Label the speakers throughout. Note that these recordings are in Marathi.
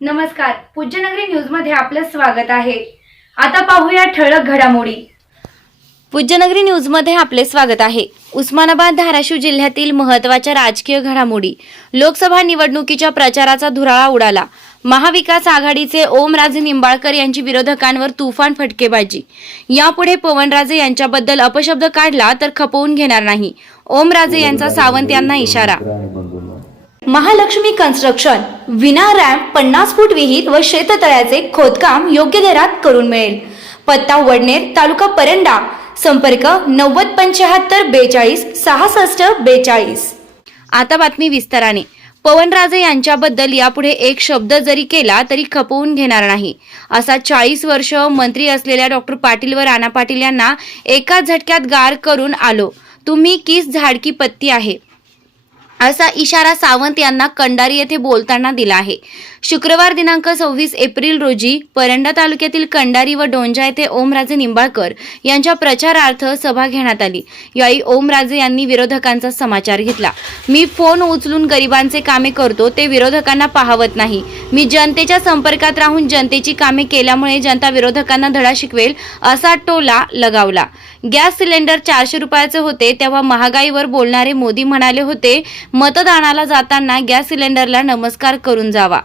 Speaker 1: नमस्कार. पूज्यनगरी न्यूजमध्ये आपलं स्वागत आहे. आता पाहूया ठळक घडामोडी. पूज्यनगरी न्यूजमध्ये आपले स्वागत आहे. उस्मानाबाद धाराशिव जिल्ह्यातील महत्त्वाच्या राजकीय घडामोडी. लोकसभा निवडणुकीच्या प्रचाराचा धुराळा उडाला. महाविकास आघाडीचे ओमराजे निंबाळकर यांची विरोधकांवर तुफान फटकेबाजी. यापुढे पवनराजे यांच्याबद्दल अपशब्द काढला तर खपवून घेणार नाही. ओमराजे यांचा सावंत यांना इशारा. महालक्ष्मी कन्स्ट्रक्शन विना रॅम्प पन्नास फूट विहीर व शेततळ्याचे खोदकाम योग्य दरात करून मिळेल. पत्ता वडनेर तालुका परंडा. संपर्क नव्वद पंच्याहत्तर बेचाळीस सहासष्ट बेचाळीस. आता बातमी विस्ताराने. पवनराजे यांच्याबद्दल यापुढे एक शब्द जरी केला तरी खपवून घेणार नाही. असा चाळीस वर्ष मंत्री असलेल्या डॉक्टर पाटील व राणा पाटील यांना एका झटक्यात गार करून आलो. तुम्ही किस झाडकी पत्ती आहे? असा इशारा सावंत यांना कंडारी येथे बोलताना दिला आहे. शुक्रवार दिनांक सव्वीस एप्रिल रोजी परंडा तालुक्यातील कंडारी व डोंजा येथे ओमराजे निंबाळकर यांच्या प्रचारार्थ सभा घेण्यात आली. यावेळी ओमराजे यांनी विरोधकांचा समाचार घेतला. मी फोन उचलून गरिबांचे कामे करतो ते विरोधकांना पाहवत नाही. मी जनतेच्या संपर्कात राहून जनतेची कामे केल्यामुळे जनता विरोधकांना धडा शिकवेल असा टोला लगावला. गॅस सिलेंडर चारशे रुपयाचे होते. तेव्हा महागाईवर बोलणारे मोदी म्हणाले होते मतदानाला जाताना गॅस सिलेंडरला नमस्कार करून जावा.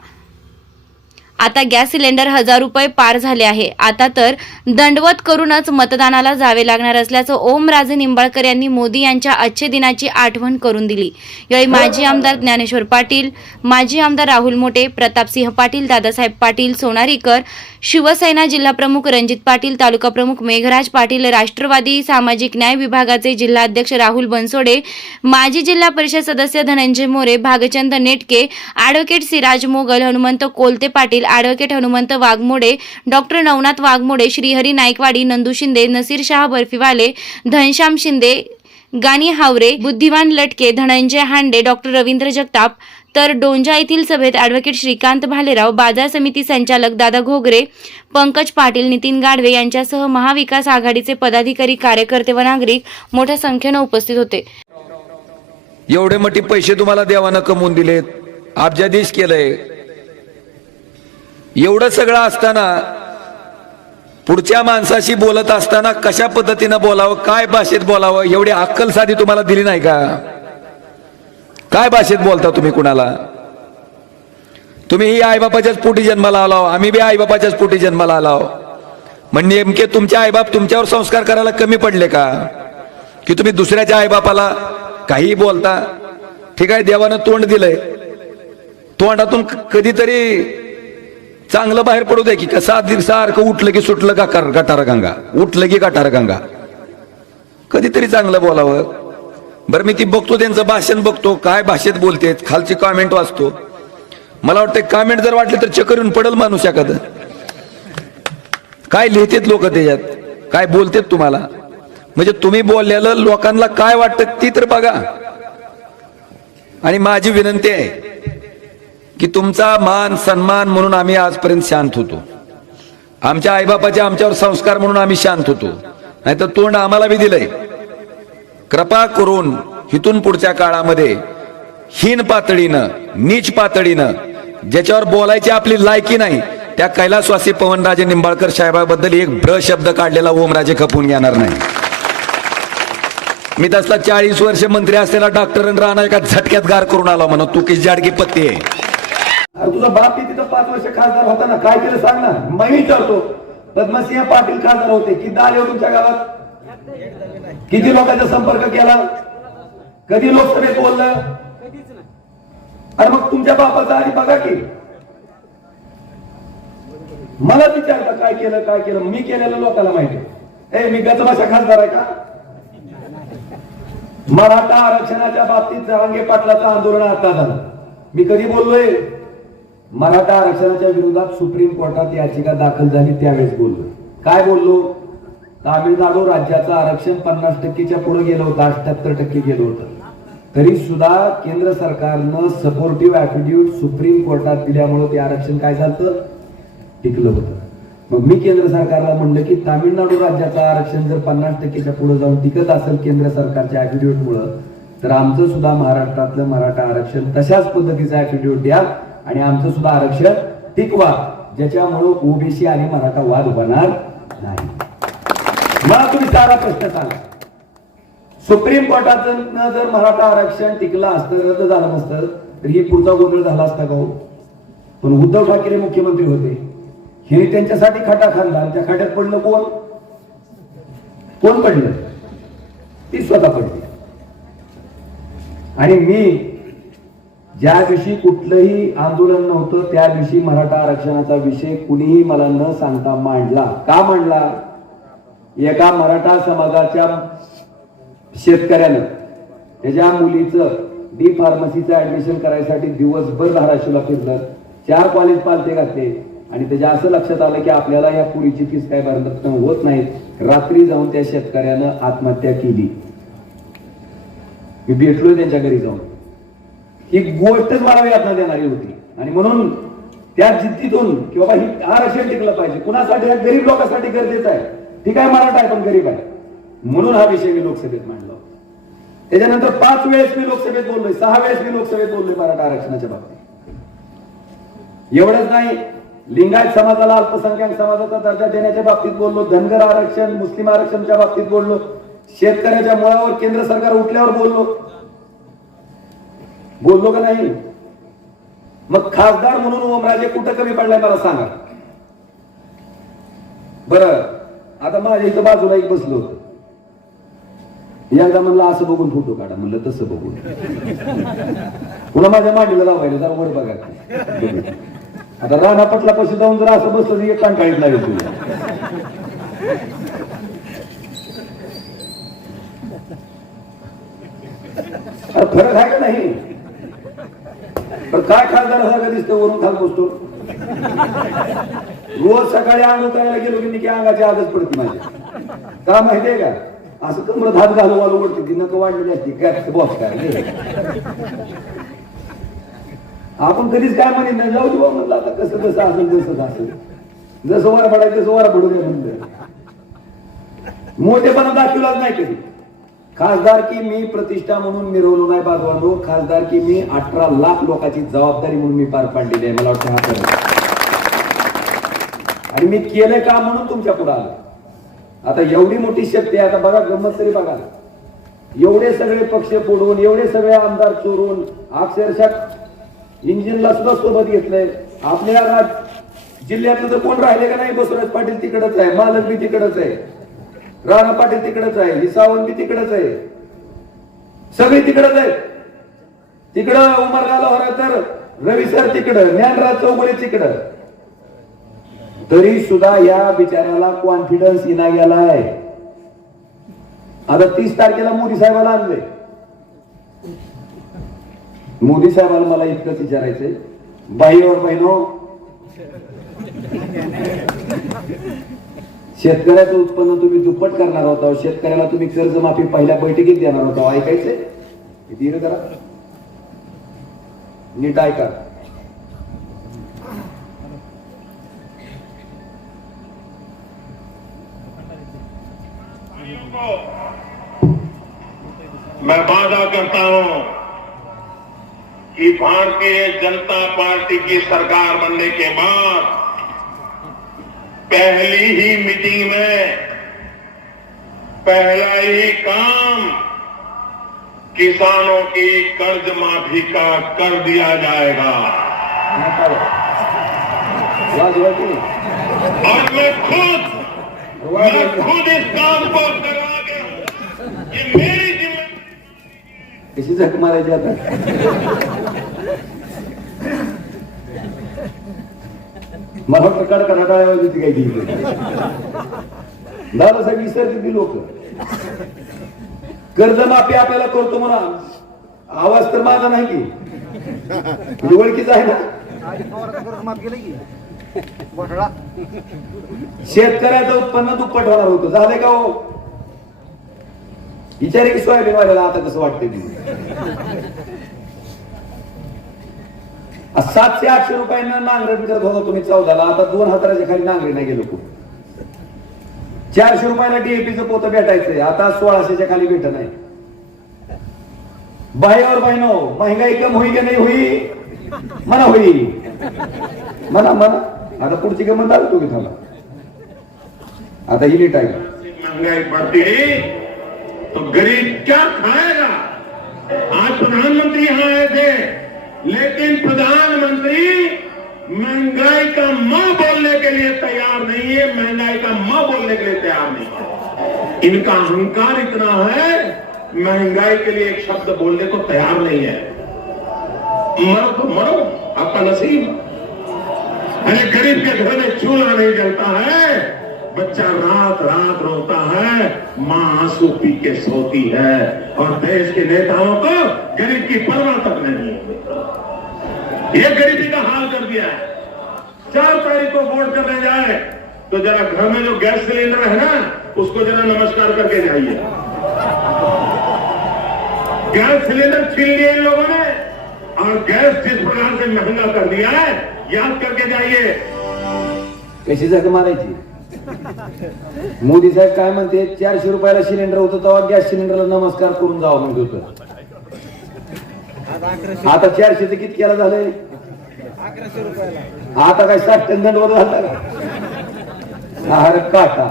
Speaker 1: आता गॅस सिलेंडर हजार रुपये पार झाले आहे. आता तर दंडवत करूनच मतदानाला जावे लागणार असल्याचं ओमराजे निंबाळकर यांनी मोदी यांच्या अच्छे दिनाची आठवण करून दिली. यावेळी माजी आमदार ज्ञानेश्वर पाटील माजी आमदार राहुल मोटे प्रतापसिंह पाटील दादासाहेब पाटील सोनारीकर शिवसेना जिल्हाप्रमुख रणजित पाटील तालुका प्रमुख मेघराज पाटील राष्ट्रवादी सामाजिक न्याय विभागाचे जिल्हाध्यक्ष राहुल बनसोडे माजी जिल्हा परिषद सदस्य Dhananjay More Bhagchand Netke advocate Siraj Mogal Hanumant Kolte Patil advocate Hanumant Waghmode doctor Navnath Waghmode Shrihari Naikwadi Nandu Shinde Nasir Shah Barfiwale Ghanshyam Shinde Gani Haware Buddhiwan Latke Dhananjay Hande doctor Ravindra Jagtap तर डोंजा येथील सभेत ॲडव्होकेट श्रीकांत भालेराव बाजार समिती संचालक दादा घोगरे पंकज पाटील नितीन गाडवे यांच्यासह महाविकास आघाडीचे पदाधिकारी कार्यकर्ते व नागरिक मोठ्या संख्येनं उपस्थित होते.
Speaker 2: एवढे मोठे पैसे तुम्हाला देवानं कमवून दिलेत. अब्जाधीश केलंय एवढं सगळं असताना पुढच्या माणसाशी बोलत असताना कशा पद्धतीनं बोलावं काय भाषेत बोलावं एवढी अक्कल साधी तुम्हाला दिली नाही का? काय भाषेत बोलता तुम्ही कुणाला? तुम्ही ही आईबापाच्याच पोटी जन्माला आलाव आम्ही बी आईबापाच्याच पोटी जन्माला आलाव मग नेमके तुमचे आईबाप तुमच्यावर संस्कार करायला कमी पडले का? की तुम्ही दुसऱ्याच्या आईबापाला काही बोलता? ठीक आहे देवानं तोंड दिलंय. तोंडातून कधीतरी चांगलं बाहेर पडू द्या की कसं आधी सारखं उठलं की सुटलं का कर गटार गंगा? उठलं की गटार गंगा. कधीतरी चांगलं बोलावं. बरं मी ती बघतो त्यांचं भाषण बघतो काय भाषेत बोलतेत खालची कॉमेंट वाचतो. मला वाटतं कॉमेंट जर वाटले तर चक्कर पडल माणूस एखादं. काय लिहितेत लोक त्याच्यात? काय बोलतेत तुम्हाला? म्हणजे तुम्ही बोललेलं लोकांना काय वाटतं ती तर बघा. आणि माझी विनंती आहे की तुमचा मान सन्मान म्हणून आम्ही आजपर्यंत शांत होतो. आमच्या आईबापाचे आमच्यावर संस्कार म्हणून आम्ही शांत होतो. नाहीतर तोंड आम्हाला बी दिलंय. कृपा करून इथून पुढच्या काळामध्ये हीन पातळीनं नीच पातळीनं ज्याच्यावर बोलायची आपली लायकी नाही त्या कैलासवासी पवनराजे निंबाळकर साहेबाबद्दल एक भ्र शब्द काढलेला ओमराजे खपून घेणार नाही. मी तसला चाळीस वर्ष मंत्री असलेला डॉक्टर राणा एका झटक्यात गार करून आला म्हणून तू की जाडकी पत्ती आहे. अरे तुझा बाप किती तर पाच वर्ष खासदार होता ना काय केलं सांग ना? मग विचारतो. पद्मसिंह पाटील खासदार होते. किती आले हो तुमच्या गावात? किती लोकांचा संपर्क केला? कधी लोकसभेत बोललं? अरे मग तुमच्या बापाचा आधी बघा की. मला विचारता काय केलं काय केलं? मी केलेलं लोकांना माहिती ए मी गजमाशा खासदार आहे का? मराठा आरक्षणाच्या बाबतीत जहांगे पाटलाचं आंदोलन आता झालं. मी कधी बोललोय? मराठा आरक्षणाच्या विरोधात सुप्रीम कोर्टात याचिका दाखल झाली त्यावेळेस बोललो. काय बोललो? तामिळनाडू राज्याचं आरक्षण पन्नास टक्केच्या पुढे गेलं होतं अठ्याहत्तर टक्के गेलं होतं. तरी सुद्धा केंद्र सरकारनं सपोर्टिव्ह ऍफिड्यूट सुप्रीम कोर्टात दिल्यामुळे ते आरक्षण काय झालं? टिकलं होतं. मग मी केंद्र सरकारला म्हणलं की तामिळनाडू राज्याचं आरक्षण जर पन्नास टक्केच्या पुढे जाऊन टिकत असेल केंद्र सरकारच्या ऍफिडेव्हिटमुळं तर आमचं सुद्धा महाराष्ट्रातलं मराठा आरक्षण तशाच पद्धतीचं ऍफिडेव्हिट द्या. आणि आमचं सुद्धा आरक्षण टिकवा ज्याच्यामुळं ओबीसी आणि मराठा वाद होणार नाही. मला तुम्ही सारा प्रश्न सांगा. सुप्रीम कोर्टाचं जर मराठा आरक्षण टिकलं असतं रद्द झालं नसतं तर ही पुढचा गोंधळ झाला असता का हो? पण उद्धव ठाकरे मुख्यमंत्री होते. हिने त्यांच्यासाठी खाटा खाल्ला आणि त्या खाट्यात पडलं कोण? कोण पडलं? ती स्वतः पडली. आणि मी ज्या दिवशी कुठलंही आंदोलन नव्हतं त्या दिवशी मराठा आरक्षणाचा विषय कुणीही मला न सांगता मांडला. का मांडला? एका मराठा समाजाच्या शेतकऱ्यानं. त्याच्या मुलीचं डी फार्मसीचं ऍडमिशन करायसाठी दिवसभर धाराशिवला फिरलं. चार कॉलेज पालते घातले. आणि त्याच्या असं लक्षात आलं की आपल्याला या पुरीची फीस काय भरणं होत नाही रात्री जाऊन त्या शेतकऱ्यानं आत्महत्या केली. मी भेटलोय त्यांच्या घरी जाऊन. ही गोष्टच मला वेदना देणारी होती. आणि म्हणून त्या जिद्दीतून की बाबा ही आरक्षण टिकलं पाहिजे. कुणासाठी? गरीब लोकांसाठी गरजेचं आहे. ठीक आहे मराठा आहे पण गरीब आहे. म्हणून हा विषय मी लोकसभेत मांडला. त्याच्यानंतर पाच वेळेस मी लोकसभेत बोललोय. सहा वेळेस मी लोकसभेत बोललोय मराठा आरक्षणाच्या बाबतीत. एवढंच नाही लिंगायत समाजाला अल्पसंख्याक समाजाचा दर्जा देण्याच्या बाबतीत बोललो धनगर आरक्षण मुस्लिम आरक्षणच्या बाबतीत बोललो शेतकऱ्याच्या मुळावर केंद्र सरकार उठल्यावर बोललो बोललो का नाही? मग खासदार म्हणून ओमराजे कुठं कमी पडलाय मला सांगा. बर आता माझ्या इथं बाजूला एक बसलो होतं. एकदा म्हणलं असं बघून फोटो काढा म्हणलं तसं बघून. पुन्हा माझ्या मांडीला लावायला जरा वर बघा. आता राणा पटला पैसे जाऊन जर असं बसलं एक कांटाळीत लागेल तुला अरे फरक आहे का नाही? पण काय खासदार सारखं दिसतं? वरून खाल बसतो. रोज सकाळी अंग करायला गेलो की निकी अंगाची आदच पडते माझी. का माहितीये का? असं कमर हात घालू घालू पडते ती नक वाढलेली असते. काय बॉक्स काय आपण कधीच काय म्हणत नाही. जाऊ दे म्हणलं आता कसं कसं असेल जसं असेल. जसं वारा पडायचं तसं वारा पडू दे म्हणलं. मोठेपणा दाखवलाच नाही कधी. खासदार की मी प्रतिष्ठा म्हणून मिरवलो नाही बाजवानो खासदार की मी अठरा लाख लोकांची जबाबदारी म्हणून मी पार पाडलेली आहे. मला वाटतं हा आणि मी केलंय का म्हणून तुमच्यापुढे आलो. आता एवढी मोठी शक्ती आहे. आता बघा गमत तरी बघा. एवढे सगळे पक्ष फोडून एवढे सगळे आमदार चोरून अक्षरशः इंजिनला सुद्धा सोबत घेतलंय. आपल्या जिल्ह्यातलं तर कोण राहिले का नाही? बसवराज पाटील तिकडच आहे. मालक बी तिकडच आहे. राणा पाटील तिकडच आहे ही सावंत तिकडच आहे. सगळे तिकडच आहे तिकडं उमर होणार तर रवी सर तिकडं ज्ञानराज चौगुले तिकडं. तरी सुद्धा या बिचाऱ्याला कॉन्फिडन्स इना गेलाय. आता तीस तारखेला मोदी साहेबाला आणले मोदी साहेबाला मला इतकंच विचारायचंय. बाई और बहिनो शेतकऱ्याचं उत्पन्न तुम्ही दुप्पट करणार होता शेतकऱ्याला तुम्ही कर्जमाफी पहिल्या बैठकीत देणार होता. ऐकायचंय? किती करा. नीट ऐका.
Speaker 3: मैं वादा करता हूं कि भारतीय जनता पार्टी की सरकार बनने के बाद पहली ही मीटिंग में पहला ही काम किसानों की कर्ज माफ़ी का कर दिया जाएगा। और मैं खुद मैं खुद इस काम को करा के ये मेरी ज़िम्मेदारी
Speaker 2: कशी झक मारायची आता मला वाटतं कडकडाटाळ्यावर होती काही दिली दादासाहेब साहेब ती लोक. कर्जमाफी आपल्याला करतो म्हणा. आवाज तर माझा नाही की. म्हणजे ओळखीच आहे ना? शेतकऱ्याचं उत्पन्न दुप्पट होणार होतं. झालंय का हो? विचारे की सोयाबीन वाढायला आता कसं वाटतंय सातशे आठशे रुपयानं नांगरण करत होता तुम्ही चौदाला आता दोन हजाराच्या खाली नांगरीला नाही गेलो खूप. चारशे रुपयाला डीएपीचं पोतं भेटायचंय. आता सोळाशेच्या खाली भेट नाही. बाहेर बहिनो महंगाई कम हुई की नाही हुई? म्हणा होई. म्हणा म्हणा. आता पुढची गमत दाखवतो तुम्ही थांबा आता ही नीट आहे
Speaker 3: महंगाई बढ़ती तो गरीब क्या खाएगा आज प्रधानमंत्री यहां आए थे लेकिन प्रधानमंत्री, महँगाई का माँ बोलने के लिए तैयार नहीं है, महँगाई का माँ बोलने के लिए तैयार नहीं है। इनका अहंकार इतना है, महँगाई के लिए एक शब्द बोलने को तैयार नहीं है। मरो तो मरो आपका नसीब। अरे गरीब के घर में चूल्हा नहीं जलता है। बच्चा रात रात रोता है, माँ आँसू पी के सोती है। और देश के नेताओं को गरीब की परवाह तक नहीं है ये गरीबी का हाल कर दिया है। चार तारीख को वोट करने जाए तो जरा घर में जो गैस सिलेंडर है ना, उसको जरा नमस्कार करके जाइए। गैस सिलेंडर छीन लिए इन लोगों ने, और गैस जिस प्रकार से महँगा कर दिया है, याद करके जाइए। कशी जागा मारायची
Speaker 2: मोदी साहेब काय म्हणते? चारशे रुपयाला सिलेंडर होतं तेव्हा गॅस सिलेंडरला नमस्कार करून जावं म्हणत होत. आता चारशेचं किती केला झालंय? आता काय साठ टन दंड वर झाला अरे काटा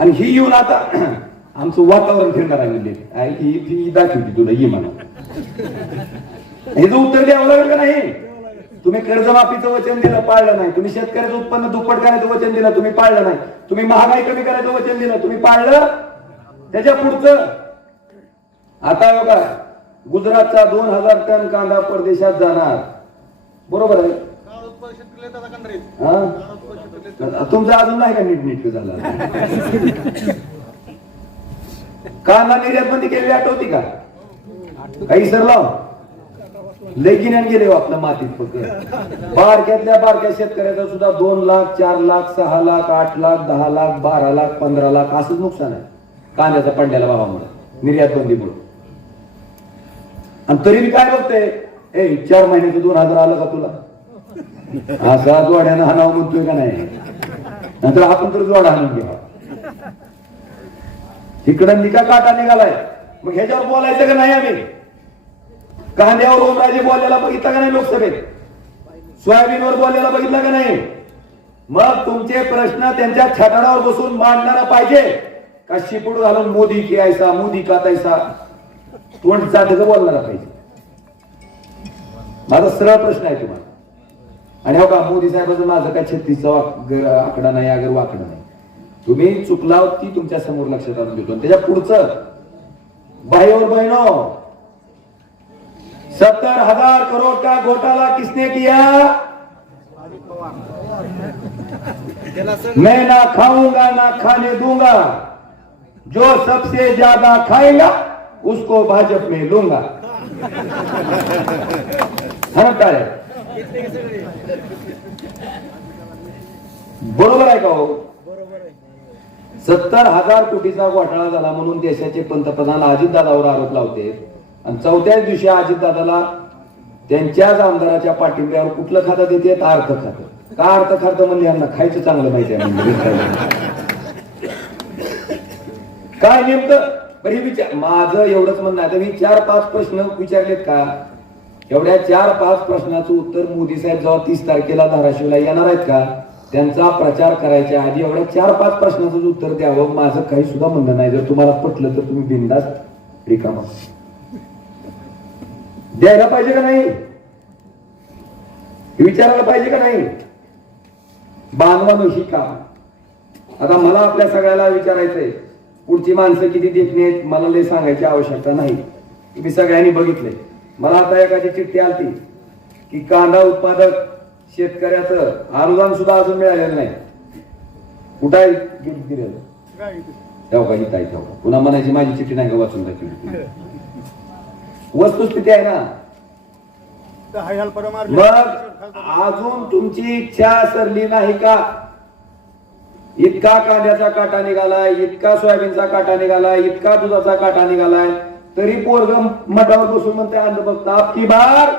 Speaker 2: आणि ही येऊन आता आमचं वातावरण फिरणार आहे म्हणजे. ही दाखवली तुला ही म्हणा. ह्याचं उत्तर द्यावं लागेल का नाही? तुम्ही कर्जमाफीचं वचन दिलं पाळलं नाही. तुम्ही शेतकऱ्याचं उत्पन्न दुप्पट करायचं वचन दिलं तुम्ही पाळलं नाही. तुम्ही महागाई कमी करायचं वचन दिलं तुम्ही पाळलं? त्याच्या पुढचं? आता बघा गुजरातचा दोन हजार टन कांदा परदेशात जाणार. बरोबर आहे? तुमचं अजून नाही का नीट नीट झालं? कांदा निर्यात बंदी केली आठवती का? काही सर लाव. लेगिन्यान गेले हो मातीत फक्त. बारक्यातल्या बारक्या शेतकऱ्याचा सुद्धा दोन लाख चार लाख सहा लाख आठ लाख दहा लाख बारा लाख पंधरा लाख असंच नुकसान आहे. कांद्याचा पडलेल्या बाबामुळे निर्यात बंदीमुळे. आणि तरी मी काय बघते ए चार महिन्याचं दोन हजार आलं का तुला? असा जोड्यानं हाणावं म्हणतोय का नाही? नंतर आपण तर जोडा हाणून घ्या. इकडं निका काटा निघालाय. मग ह्याच्यावर बोलायचं का नाही आम्ही? कांद्यावर ओमराजे बोललेला बघितला का नाही लोकसभेत? सोयाबीनवर बोललेला बघितला का नाही? मग तुमचे प्रश्न त्यांच्या छाताडावर बसून मांडणारा पाहिजे. का शिपूड घालून मोदी कियायचा मोदी का तोंड जातक बोलणारा पाहिजे. माझा सरळ प्रश्न आहे तुम्हाला. आणि हो का मोदी साहेबाचं माझं काय छत्तीसचा आकडा नाही अगर वाकडा नाही. तुम्ही चुकला ती तुमच्यासमोर लक्षात आणून देतो. त्याच्या पुढचं बाहेर बहिणो सत्तर हजार करोड़ का घोटाला किसने किया? मैं ना खाऊंगा ना खाने दूंगा। जो सबसे ज्यादा खाएगा उसको भाजप में लूंगा। हा है? बरोबर आहे का हो? सत्तर हजार कोटीचा घोटाळा झाला म्हणून देशाचे पंतप्रधान अजितदादावर आरोप लावते. आणि चौथ्याच दिवशी अजितदादाला त्यांच्याच आमदाराच्या पाठिंब्यावर कुठलं खातं देते अर्थ खातं. का अर्थ खातं म्हणजे यांना? खायचं चांगलं माहिती आहे काय नेमकं? हे विचार माझं एवढंच म्हणणं आहे. तर मी चार पाच प्रश्न विचारलेत का? एवढ्या चार पाच प्रश्नाचं उत्तर मोदी साहेब जेव्हा तीस तारखेला धाराशिवला येणार आहेत का? त्यांचा प्रचार करायच्या आधी एवढ्या चार पाच प्रश्नाचं उत्तर द्यावं माझं काही सुद्धा म्हणणं नाही. जर तुम्हाला पटलं तर तुम्ही बिंदास रिकामा. द्यायला पाहिजे का नाही? विचारायला पाहिजे का नाही? बांधवा म्हशी का आता मला आपल्या सगळ्याला विचारायचंय पुढची माणसं किती देखणी आहेत मला लय सांगायची आवश्यकता नाही. मी सगळ्यांनी बघितले मला आता एखादी चिठ्ठी आलती की कांदा उत्पादक शेतकऱ्याचं अनुदान सुद्धा अजून मिळालेलं नाही. कुठं आहे गेली दिलेलं? तेव्हा का आहे पुन्हा म्हणायची माझी चिठ्ठी नाही का वाचून वस्तुस्थिती आहे ना?
Speaker 3: मग
Speaker 2: अजून तुमची इच्छा सरली नाही का? इतका कांद्याचा काटा निघालाय इतका सोयाबीनचा काटा निघालाय इतका दुधाचा काटा निघालाय तरी पोरग मठावर बसून म्हणते अंध बघता की बार.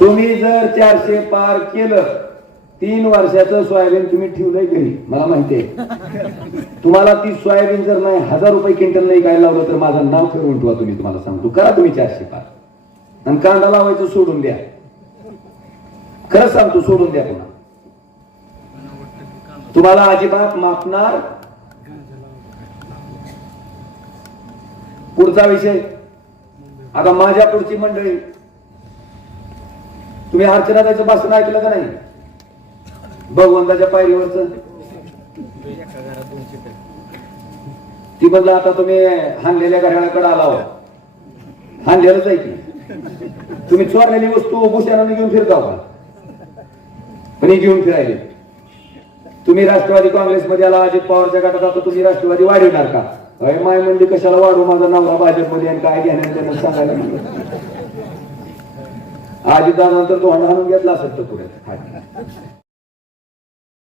Speaker 2: तुम्ही जर चारशे पार केलं तीन वर्षाचं सोयाबीन तुम्ही ठेवलंय घरी मला माहिती आहे तुम्हाला ती सोयाबीन जर नाही हजार रुपये क्विंटल नाही काय लावलं तर माझं नाव ठरवून ठेवा तुम्ही तुम्हाला सांगतो. करा तुम्ही चारशे पार आणि कांदा लावायचं सोडून द्या. खरं सांगतो सोडून द्या पुन्हा. तुम्हाला अजिबात मापणार पुढचा विषय. आता माझ्या पुढची मंडळी तुम्ही अर्चनाताईचं भाषण ऐकलं का नाही? भगवंताच्या पायरीवरच. ती म्हणलं आता तुम्ही हानलेल्या घड्याळाकडे आला हो. हानलेलंच आहे की. तुम्ही चोरलेली वस्तू भूषणाने घेऊन फिरता का पण ही घेऊन फिरायली. तुम्ही राष्ट्रवादी काँग्रेसमध्ये आला अजित पवारच्या गटात आता तुम्ही राष्ट्रवादी वाढवणार का? अरे माय म्हणजे कशाला वाढू? माझा नवरा भाजपमध्ये आणि काय घेण्यात त्यांना सांगायला?
Speaker 1: अजित नंतर तो हाणून घेतला असत तर पुढे.